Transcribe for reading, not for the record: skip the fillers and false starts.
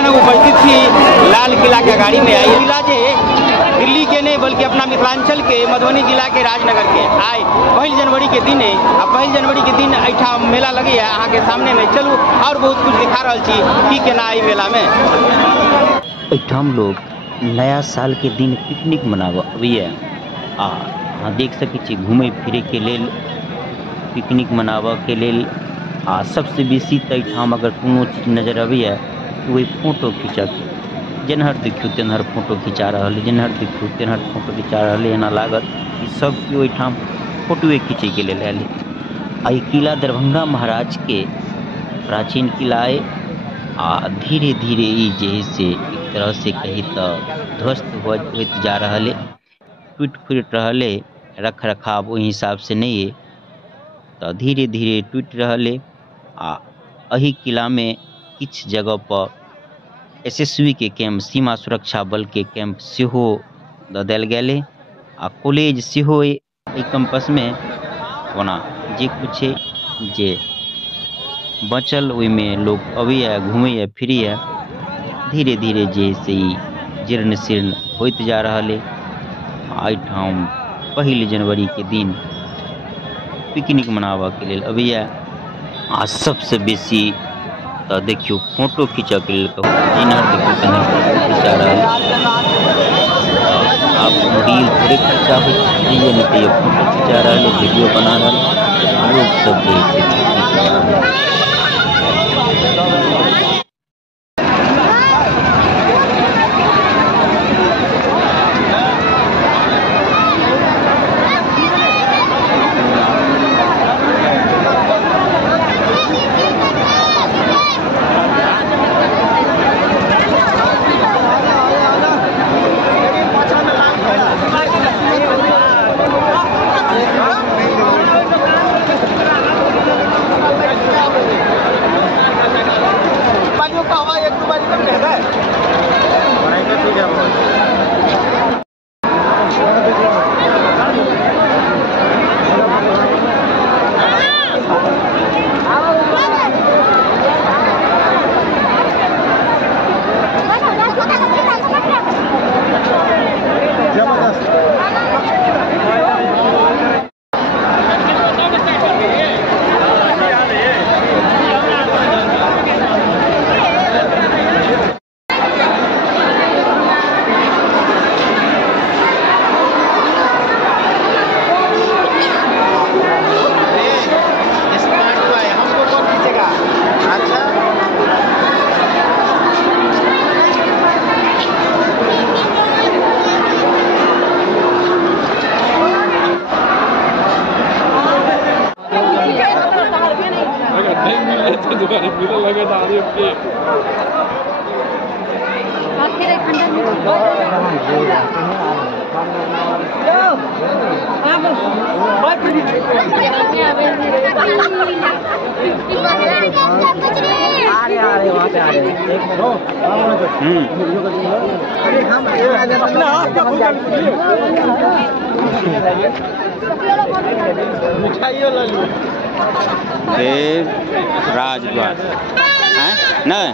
अचानक उपस्थित थी लाल किला के गाड़ी में आई किला जे दिल्ली के नहीं बल्कि अपना मिथिलांचल के मधुबनी जिला के राजनगर के आए 1 जनवरी के दिन है। अब 1 जनवरी के दिन ऐठा मेला लगी है अहाँ के सामने में चलू और बहुत कुछ दिखा रहा छी की केना आई मेला में। एठाम लोग नया साल के दिन पिकनिक मनाबऽ अबैया आ अहाँ देख सकै छी घूमे फिरे के लेल पिकनिक मनाबऽ के लेल आ सबसे बेसी तऽ एठाम अगर कोनो चीज नजर अबैया तऽ वही फोटो खींचऽ जेनहर देखियो तेनहर फोटो खिंचा रहल है, जेनहर देखियो तेनहर फोटो खिंचा रहल है। एना लागत कि सब केओ एठाम फोटोए खींचे के लेल आयल है। आ ई किला दरभंगा महाराज के प्राचीन किला है आ धीरे धीरे ई जे है से एक तरह से कही तो ध्वस्त होत जा रहल है, टूट फूट रहल है, रख रखाव ओहि हिसाब से नहीं है तो धीरे धीरे टूट रहल है। आ अही किला में किछ जगह पर एसएसबी के कैंप सीमा सुरक्षा बल के कैंप सेहो दऽ देल गेल है आ कॉलेज सेहो एहि कैंपस में ओना जे कुछ है जे बचल ओहि में लोग अबैया घूमैया फिरैया धीरे धीरे जे से ई जीर्ण शीर्ण होइत जा रहल है। एहिठाम 1 जनवरी के दिन पिकनिक मनाबऽ के लेल अबैया आ सबसे बेसी तो देखियो फोटो खींचा के लिए जिनहर देखियो तेनहर फोटो खींचा रहा है। आप रील थोड़े खींचा हो चाहिए नहीं तो ये फोटो खींचा रहा है, वीडियो बना रहा है, लोग सब जैसे पिकनिक मना रहे हैं। राजद्वार नहीं